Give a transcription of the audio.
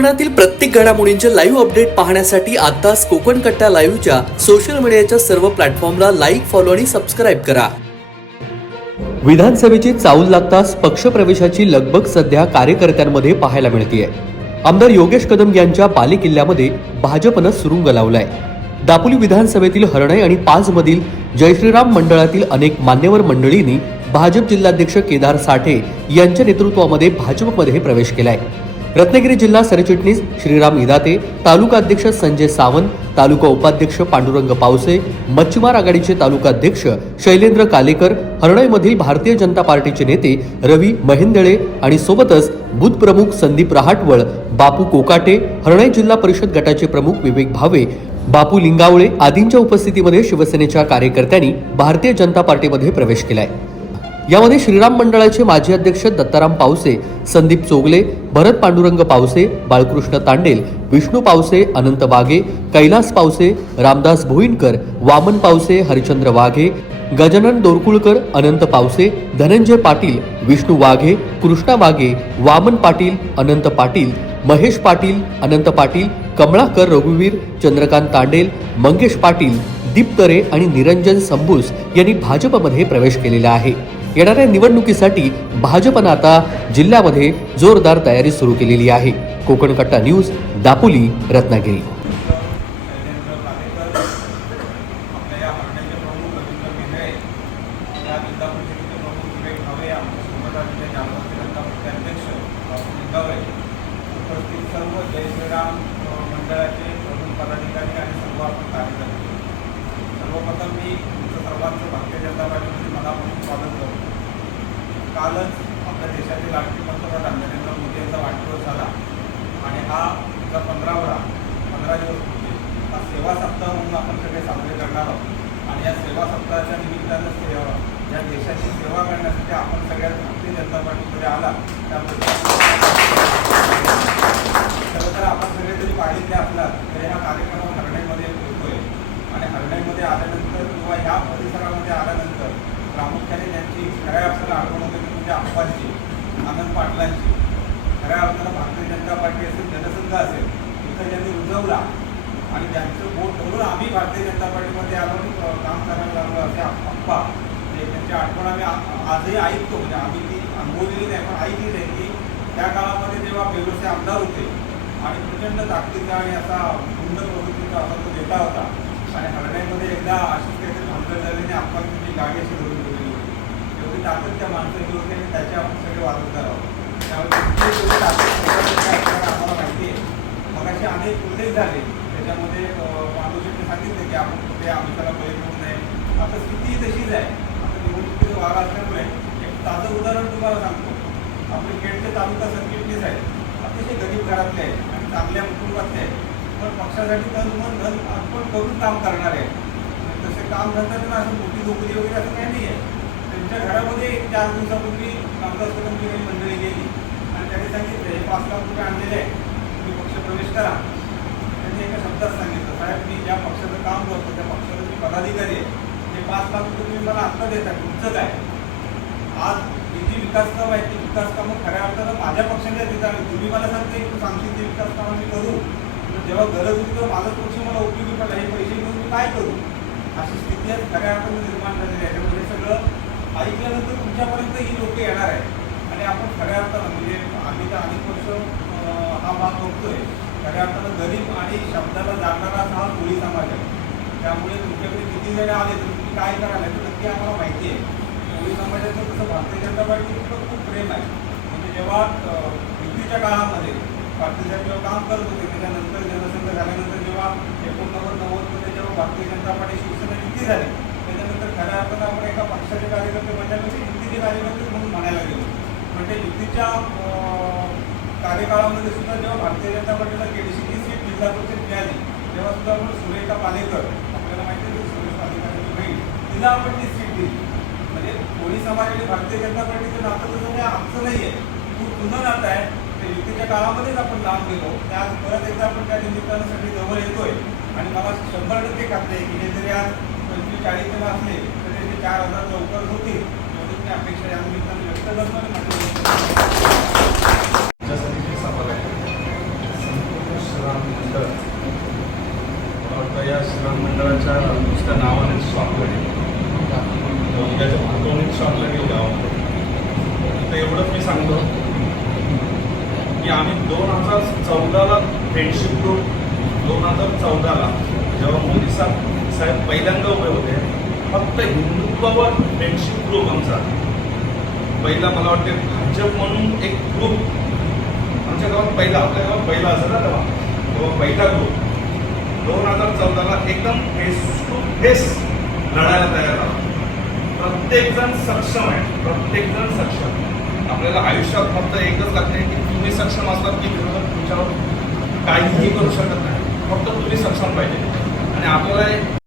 कोकणातील प्रत्येक घडामोडींचे लाईव्ह अपडेट पाहण्यासाठी आताच कोकण कट्टा लाईव्हच्या सोशल मीडियाच्या सर्व प्लॅटफॉर्मला लाईक फॉलो आणि सबस्क्राईब करा. विधानसभेची चाऊल लागताच पक्षप्रवेशाची लगबग सध्या कार्यकर्त्यांमध्ये पाहायला मिळतीये. आमदार योगेश कदम यांच्या बालेकिल्ल्यामध्ये भाजपनं सुरुंग लावलाय. दापोली विधानसभेतील हरणय आणि पाच मधील जयश्रीराम मंडळातील अनेक मान्यवर मंडळींनी भाजप जिल्हाध्यक्ष केदार साठे यांच्या नेतृत्वामध्ये भाजपमध्ये प्रवेश केलाय. रत्नागिरी जिल्हा सरचिटणीस श्रीराम इदाते तालुका अध्यक्ष संजय सावंत तालुका उपाध्यक्ष पांडुरंग पावसे मच्छीमार आघाडीचे तालुका अध्यक्ष शैलेंद्र कालेकर हरणईमधील भारतीय जनता पार्टीचे नेते रवी महिंदळे आणि सोबतच बुथ प्रमुख संदीप रहाटवळ बापू कोकाटे हरणई जिल्हा परिषद गटाचे प्रमुख विवेक भावे बापू लिंगावळे आदींच्या उपस्थितीमध्ये शिवसेनेच्या कार्यकर्त्यांनी भारतीय जनता पार्टीमध्ये प्रवेश केलाय. यामध्ये श्रीराम मंडळाचे माजी अध्यक्ष दत्ताराम पावसे संदीप चोगले भरत पांडुरंग पावसे बाळकृष्ण तांडेल विष्णू पावसे अनंत वाघे कैलास पावसे रामदास भोईनकर वामन पावसे हरिचंद्र वाघे गजानन दोरकुळकर अनंत पावसे धनंजय पाटील विष्णू वाघे कृष्णा वाघे वामन पाटील अनंत पाटील महेश पाटील अनंत पाटील कमळाकर रघुवीर चंद्रकांत तांडेल मंगेश पाटील दीप तरे आणि निरंजन संभूस यांनी भाजपमध्ये प्रवेश केलेला आहे. येणाऱ्या निवडणुकीसाठी भाजपनं आता जिल्ह्यामध्ये जोरदार तयारी सुरू केलेली आहे. कोकण कट्टा न्यूज दापोली रत्नागिरी. उपस्थित सर्व जय श्रीराम मंडळाचे प्रमुख पदाधिकारी आणि सर्व आपण कार्यकर्ते सर्वप्रथम मी तुमचं सर्वांचं भारतीय जनता पार्टीमध्ये मनापासून स्वागत करतो कालच आपल्या देशाचे लाडके पंतप्रधान नरेंद्र मोदी यांचा वाढदिवस झाला. आणि हा जर पंधरावडा पंधरा दिवस म्हणजे हा सेवा सप्ताह म्हणून आपण सगळे साजरे करणार आहोत. आणि या सेवा सप्ताहाच्या निमित्तानं सेवा या देशाची सेवा करण्यासाठी आपण सगळ्यात भारतीय जनता पार्टीमध्ये आला. त्याबद्दल खरं तर आपण सगळे जरी पाहिजे असलात तरी हा कार्यक्रम हरण्यामध्ये होतोय आणि हरण्यामध्ये आल्यानंतर किंवा ह्या परिसरामध्ये आल्यानंतर प्रामुख्याने त्यांची खऱ्या अर्थानं आठवण होते म्हणजे आप्पांची आनंद पाटलांची. खऱ्या अर्थानं भारतीय जनता पार्टी असेल जनसंघ असेल इथं ज्यांनी रुजवला आणि ज्यांचं बोट धरून आम्ही भारतीय जनता पार्टीमध्ये आलो काम करायला लागलो असे आप्पा त्यांची आठवण आम्ही आजही ऐकतो. म्हणजे आम्ही ती अनुभवलेली नाही पण ऐकली नाही की त्या काळामध्ये जेव्हा बेलोसे आमदार होते आणि प्रचंड ताकदीचा आणि असा सुंदर प्रवृत्तीचा असा तो नेता होता आणि हरण्यामध्ये एकदा अशीच काहीतरी भांडण झाल्याने आप्पांची तुमची गाडी अशी धरून ठेवलेली होती ताकद त्या माणसाची आणि त्याच्या आपण सगळे वाजवणार करावं. त्यामुळे आम्हाला माहिती आहे. मग असे अनेक उल्लेख झाले त्याच्यामध्ये पांडू सांगितलं सांगितले की आपण कुठे आम्ही त्याला बळी होऊ नये. आता स्थिती तशीच आहे. आता निवडणुकीचं वारा असल्यामुळे एक ताजं उदाहरण तुम्हाला सांगतो. आपले खेडचे तालुका सरचिटणीस आहेत. अतिशय गरीब घरातले आहेत आणि चांगल्या कुटुंबातले आहेत. पण पक्षासाठी धन मन धन अर्पण करून काम करणारे आहेत. तसे काम करताना असं मोठी नोकरी वगैरे असं काही नाही आहे. आमच्या घरामध्ये एक चार दिवसापूर्वी रामदास कदमची काही मंडळी गेली. आणि त्यांनी सांगितलं हे पाच लाख रुपये आणलेले आहे तुम्ही पक्ष प्रवेश करा. त्यांनी एका शब्दात सांगितलं साहेब मी ज्या पक्षाचं काम करतो त्या पक्षाचा मी पदाधिकारी आहे. ते पाच लाख रुपये तुम्ही मला आत्ता देता तुमचं काय? आज ही जी विकास काम आहे ती विकास कामं खऱ्या अर्थानं माझ्या पक्षाने देत आणि तुम्ही मला सांगते की तू सांगशील ते विकास कामं मी करू. पण जेव्हा गरज होती तेव्हा माझा पक्ष मला उपयोगी पडला हे पैसे घेऊन मी काय करू? अशी स्थिती आहे खऱ्या अर्थानं निर्माण झालेली आहे त्यामुळे हे सगळं ऐकल्यानंतर तुमच्यापर्यंत ही लोक येणार आहे आणि आपण खऱ्या अर्थानं म्हणजे आम्ही तर अनेक वर्ष हा भाग बघतोय. खऱ्या अर्थानं गरीब आणि शब्दाला जाणणारा हा कोळी समाज आहे. त्यामुळे तुमच्याकडे किती जण आले तर तुम्ही काय करायला याचं नक्की आम्हाला माहिती आहे. कोळी समाजाचं तसं भारतीय जनता पार्टीचं खूप प्रेम आहे. म्हणजे जेव्हा युतीच्या काळामध्ये भारतीय जनता जेव्हा काम करत होते त्याच्यानंतर जनसंघ झाल्यानंतर जेव्हा एकोणनव्वद नव्वदमध्ये जेव्हा भारतीय जनता पार्टी शिवसेना युती झाली खऱ्या अर्थानं आपण एका पक्षाचे कार्यकर्ते म्हणण्यापेक्षा युतीचे कार्यकर्ते म्हणून म्हणायला गेलो म्हणजे युतीच्या कार्यकाळामध्ये सुद्धा जेव्हा भारतीय जनता पार्टीला केडीसीची सीट जिल्हा परिषद मिळाली तेव्हा सुद्धा आपण सुरेखा पालेकर आपल्याला माहिती आहे की सुरेश पालेकरांची बहीण तिला आपण ती सीट दिली. म्हणजे कोळी समाज आणि भारतीय जनता पार्टीचं नातं तसं काही आमचं नाही आहे खूप जुनं नातं आहे. ते युतीच्या काळामध्येच आपण लांब गेलो. त्यात आज परत एकदा आपण त्या निमित्तानं सगळी जवळ येतोय. आणि मला शंभर टक्के खात्री आहे की हे जरी आज पंचवीस चाळीस जण असले तरी ते चार हजार लवकर होतील एवढीच मी अपेक्षा या निमित्ताने व्यक्त करतो मंडळ मला वाटतं या श्रीराम मंडळाच्या नुसत्या शॉक लागेल गावामध्ये तर एवढंच मी सांगतो की आम्ही दोन हजार चौदाला फ्रेंडशिप ग्रुप दोन हजार चौदाला जेव्हा मोदी साहेब साहेब पहिल्यांदा उभे होते. फक्त हिंदुत्वावर फ्रेंडशिप ग्रुप आमचा. पहिला मला वाटते भाजप म्हणून एक ग्रुप आमच्या गावात पहिला आपल्या गावात पहिला असेल ना तेव्हा. तेव्हा पहिला ग्रुप दोन हजार चौदाला एकदम फेस टू फेस लढायला तयार झाला. प्रत्येकजण सक्षम आहे. प्रत्येकजण सक्षम. आपल्याला आयुष्यात फक्त एकच लागते की तुम्ही सक्षम असतात की विरोधक तुमच्यावर काहीही करू शकत नाही. फक्त तुम्ही सक्षम पाहिजे. आणि आपल्याला एक